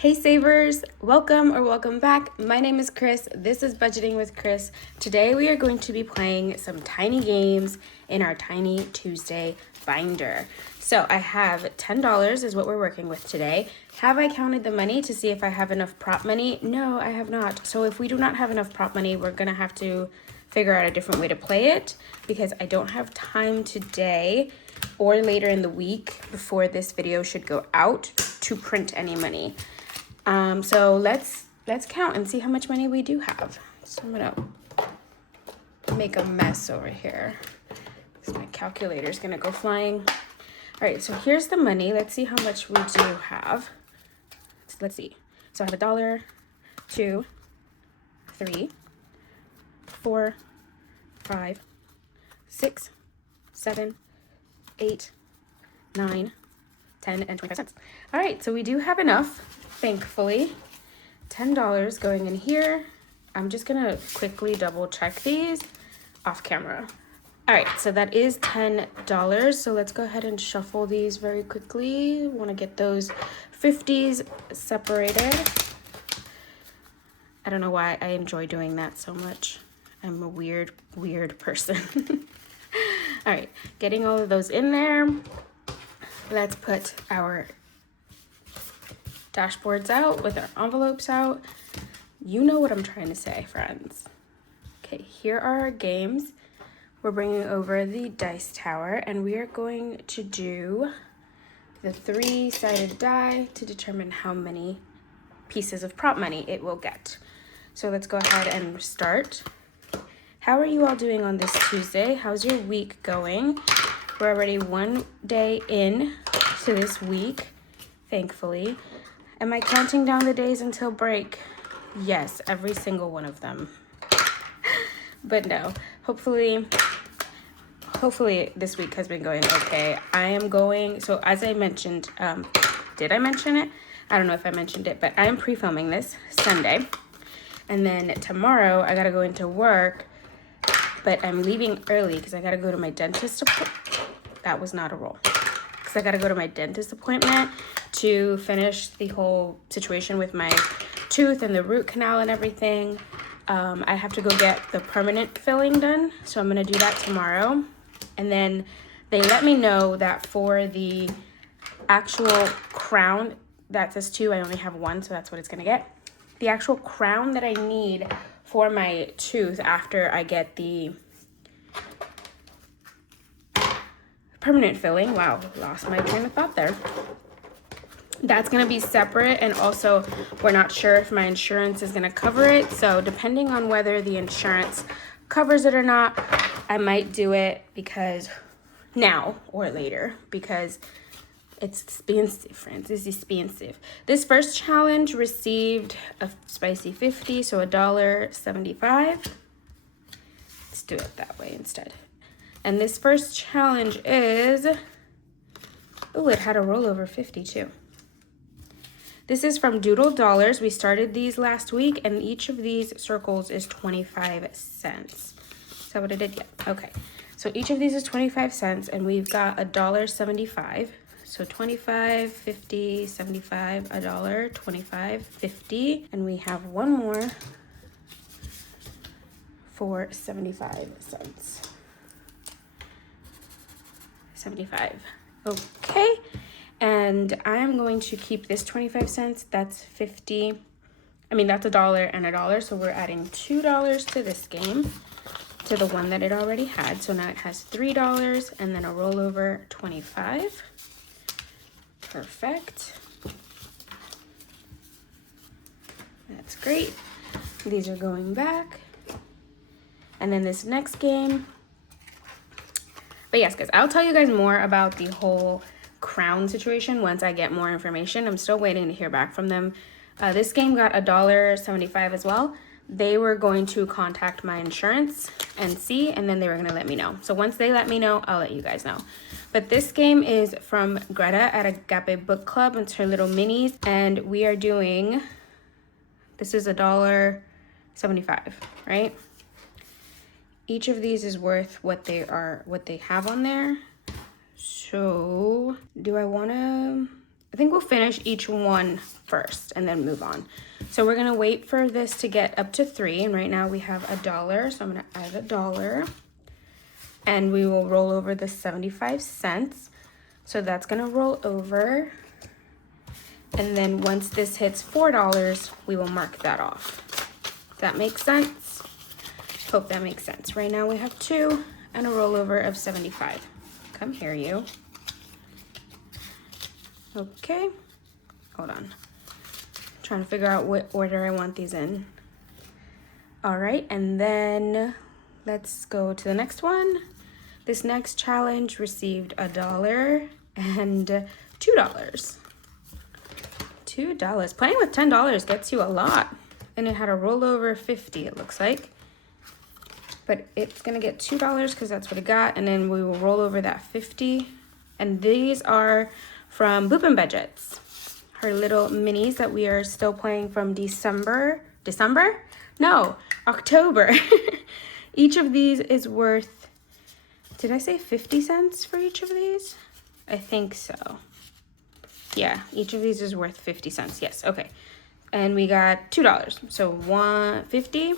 Hey savers, welcome back. My name is Cris. This is Budgeting with Cris. Today we are going to be playing some tiny games in our Tiny Tuesday binder. So I have $10 is what we're working with today. Have I counted the money to see if I have enough prop money? No, I have not. So if we do not have enough prop money, we're gonna have to figure out a different way to play it because I don't have time today or later in the week before this video should go out to print any money. So let's count and see how much money we do have. So I'm gonna make a mess over here. So my calculator's gonna go flying. All right, so here's the money. Let's see how much we do have. Let's see. So I have $1, 2, 3, 4, 5, 6, 7, 8, 9, 10, and 25 cents. All right, so we do have enough, thankfully. $10 going in here. I'm just gonna quickly double check these off camera. All right, so that is $10. So let's go ahead and shuffle these very quickly. Want to get those 50s separated. I don't know why I enjoy doing that so much. I'm a weird person. All right, getting all of those in there. Let's put our dashboards out with our envelopes out. You know what I'm trying to say, friends. Okay, here are our games. We're bringing over the dice tower and we are going to do the 3-sided die to determine how many pieces of prop money it will get. So let's go ahead and start. How are you all doing on this Tuesday? How's your week going? We're already one day in to this week, thankfully. Am I counting down the days until break? Yes, every single one of them. But no, hopefully this week has been going okay. I am going, so as I mentioned, did I mention it? I don't know if I mentioned it, but I am pre-filming this Sunday. And then tomorrow I gotta go into work, but I'm leaving early because I gotta go to my dentist appointment. That was not a roll. Because I gotta go to my dentist appointment to finish the whole situation with my tooth and the root canal and everything. I have to go get the permanent filling done, so I'm gonna do that tomorrow. And then they let me know that for the actual crown, that says 2, I only have 1, so that's what it's gonna get. The actual crown that I need for my tooth after I get the permanent filling. Wow, lost my train of thought there. That's gonna be separate, and also we're not sure if my insurance is gonna cover it. So depending on whether the insurance covers it or not, I might do it because now or later because it's expensive, friends. It's expensive. This first challenge received a spicy 50, so $1.75. Let's do it that way instead. And this first challenge is, oh, it had a rollover 50 too. This is from Doodle Dollars. We started these last week, and each of these circles is 25 cents. Is that what I did? Yeah, okay. So each of these is 25 cents, and we've got $1.75. So 25, 50, 75, $1, 25, 50, and we have one more for 75 cents. 75. Okay, and I'm going to keep this 25 cents. That's 50. I mean, that's $1 and $1. So we're adding $2 to this game, to the one that it already had. So now it has $3 and then a rollover 25. Perfect. That's great. These are going back. And then this next game. But yes, guys, I'll tell you guys more about the whole crown situation once I get more information. I'm still waiting to hear back from them. This game got $1.75 as well. They were going to contact my insurance and see, and then they were going to let me know. So once they let me know, I'll let you guys know. But this game is from Greta at Agape Book Club. It's her little minis, and we are doing, this is $1.75, right? Each of these is worth what they have on there. So do I want to I think we'll finish each one first and then move on. So we're gonna wait for this to get up to 3, and right now we have $1, so I'm gonna add $1. And we will roll over the 75 cents. So that's gonna roll over. And then once this hits $4, we will mark that off. Does that make sense? Hope that makes sense. Right now we have 2 and a rollover of 75. Come here, you. Okay, hold on. Trying to figure out what order I want these in. All right, and then let's go to the next one. This next challenge received $1 and $2. $2. Playing with $10 gets you a lot. And it had a rollover 50, it looks like. But it's gonna get $2 because that's what it got, and then we will roll over that 50. And these are from Blvd, her little minis that we are still playing from December? No, October. Each of these is worth, did I say 50 cents for each of these? I think so. Yeah, each of these is worth 50 cents. Yes, okay. And we got $2. So $1.50,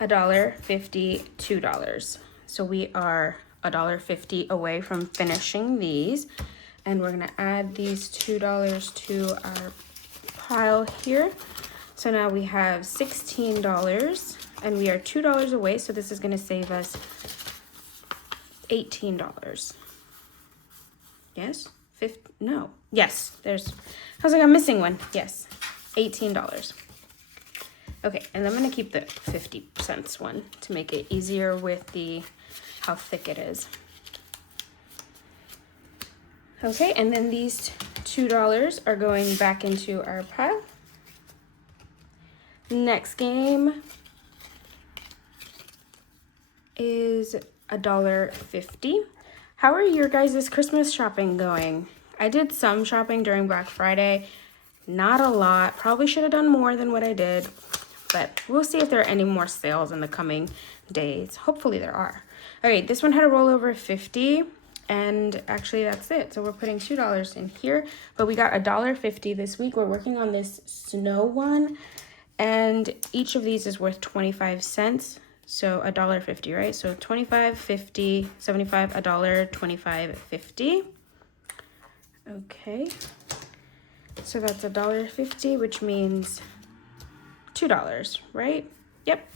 $1.50, $2. So we are $1.50 away from finishing these. And we're gonna add these $2 to our pile here. So now we have $16 and we are $2 away. So this is gonna save us $18. Yes, no, yes, I was like, I'm missing one. Yes, $18. Okay, and I'm gonna keep the 50 cents one to make it easier with how thick it is. Okay, and then these $2 are going back into our pile. Next game is $1.50. How are your guys' Christmas shopping going? I did some shopping during Black Friday, not a lot. Probably should have done more than what I did, but we'll see if there are any more sales in the coming days. Hopefully there are. All right, this one had a rollover of 50. And actually that's it. So we're putting $2 in here, but we got $1.50 this week. We're working on this snow one, and each of these is worth 25 cents. So $1.50, right? So 25, 50, 75, $1, 25, 50. Okay. So that's $1.50, which means $2, right? Yep.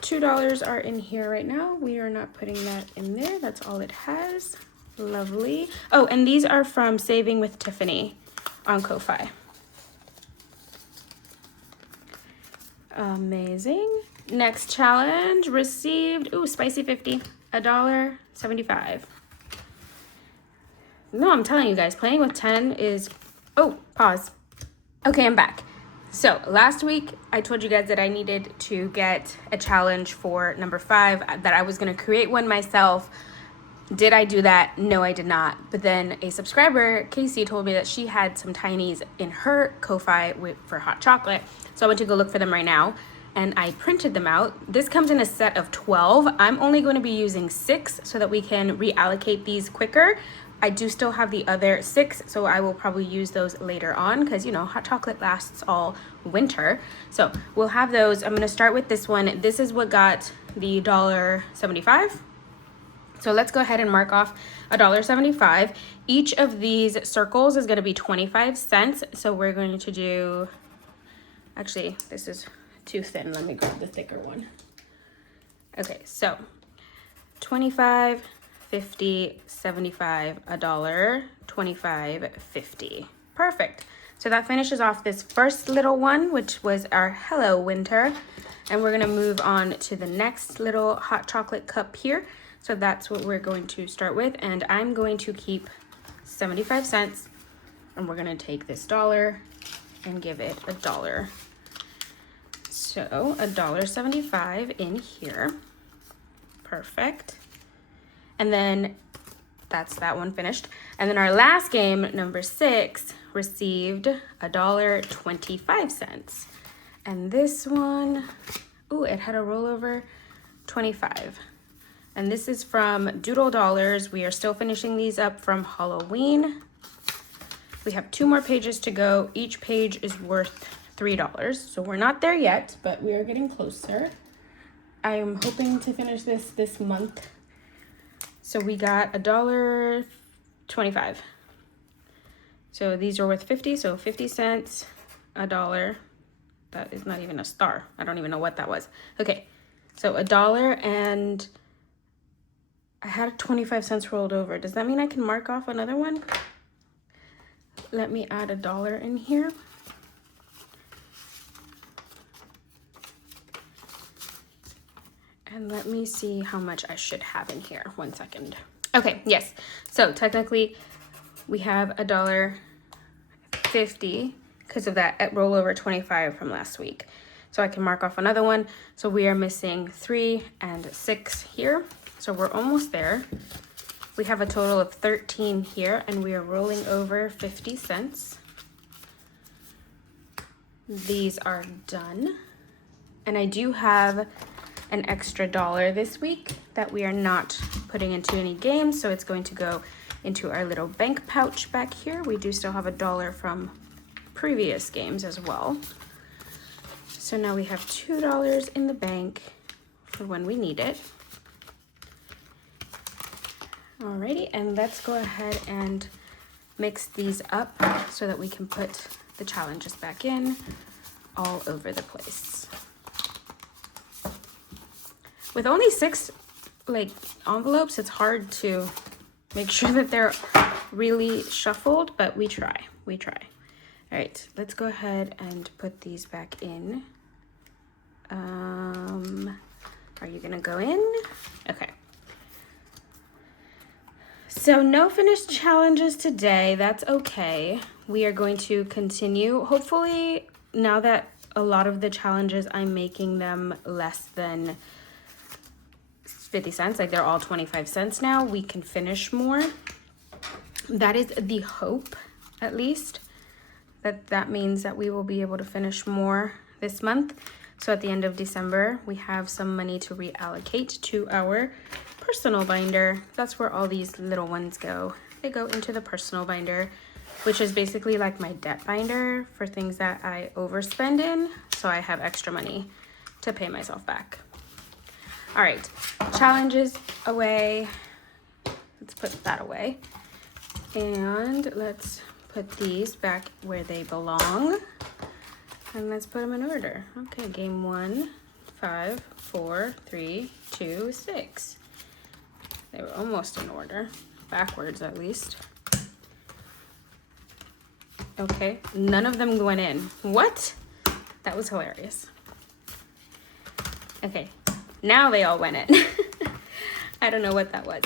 $2 are in here right now. We are not putting that in there. That's all it has. Lovely. Oh, and these are from Saving with Tiffany on Ko-Fi. Amazing. Next challenge received, spicy 50, $1.75. No, I'm telling you guys, playing with 10 is, pause. Okay, I'm back. So last week I told you guys that I needed to get a challenge for number 5, that I was going to create one myself. Did I do that? No, I did not. But then a subscriber, Cris C, told me that she had some tinies in her Ko-Fi for hot chocolate. So I went to go look for them right now, and I printed them out. This comes in a set of 12. I'm only going to be using 6 so that we can reallocate these quicker. I do still have the other 6, so I will probably use those later on because, hot chocolate lasts all winter. So we'll have those. I'm going to start with this one. This is what got the $1.75. So let's go ahead and mark off $1.75. Each of these circles is going to be 25 cents. So we're going to do, actually, this is too thin. Let me grab the thicker one. Okay, so 25, 50, 75, $1, 25, 50. Perfect. So that finishes off this first little one, which was our Hello Winter. And we're gonna move on to the next little hot chocolate cup here. So that's what we're going to start with. And I'm going to keep 75 cents. And we're gonna take this $1 and give it $1. So $1.75 in here. Perfect. And then that's that one finished. And then our last game, number 6, received $1.25. And this one, it had a rollover 25. And this is from Doodle Dollars. We are still finishing these up from Halloween. We have 2 more pages to go. Each page is worth $3. So we're not there yet, but we are getting closer. I am hoping to finish this month. So we got $1.25. So these are worth 50, so 50 cents, $1. That is not even a star. I don't even know what that was. Okay, so $1, and I had 25 cents rolled over. Does that mean I can mark off another one? Let me add $1 in here. And let me see how much I should have in here. 1 second. Okay, yes. So technically we have $1.50 because of that rollover 25 from last week. So I can mark off another one. So we are missing 3 and 6 here. So we're almost there. We have a total of 13 here, and we are rolling over 50 cents. These are done. And I do have an extra $1 this week that we are not putting into any games, so it's going to go into our little bank pouch back here. We do still have $1 from previous games as well. So now we have $2 in the bank for when we need it. Alrighty, and let's go ahead and mix these up so that we can put the challenges back in all over the place. With only 6 envelopes, it's hard to make sure that they're really shuffled, but we try. All right, let's go ahead and put these back in. Are you gonna go in? Okay. So no finished challenges today. That's okay. We are going to continue. Hopefully, now that a lot of the challenges, I'm making them less than 50 cents, like they're all 25 cents now, we can finish more. That is the hope, at least. That means that we will be able to finish more this month. So at the end of December, we have some money to reallocate to our personal binder. That's where all these little ones go. They go into the personal binder, which is basically like my debt binder for things that I overspend in, so I have extra money to pay myself back. All right, challenges away. Let's put that away. And let's put these back where they belong. And let's put them in order. Okay, game 1, 5, 4, 3, 2, 6. They were almost in order, backwards at least. Okay, none of them went in. What? That was hilarious. Okay, now they all went in. I don't know what that was.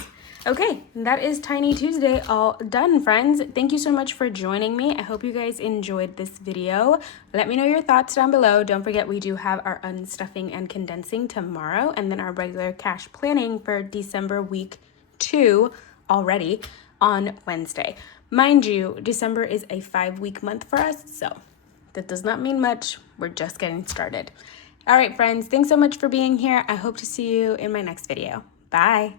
Okay, that is Tiny Tuesday all done, friends. Thank you so much for joining me. I hope you guys enjoyed this video. Let me know your thoughts down below. Don't forget, we do have our unstuffing and condensing tomorrow, and then our regular cash planning for December week 2 already on Wednesday. Mind you, December is a 5-week month for us, so that does not mean much. We're just getting started. All right, friends, thanks so much for being here. I hope to see you in my next video. Bye.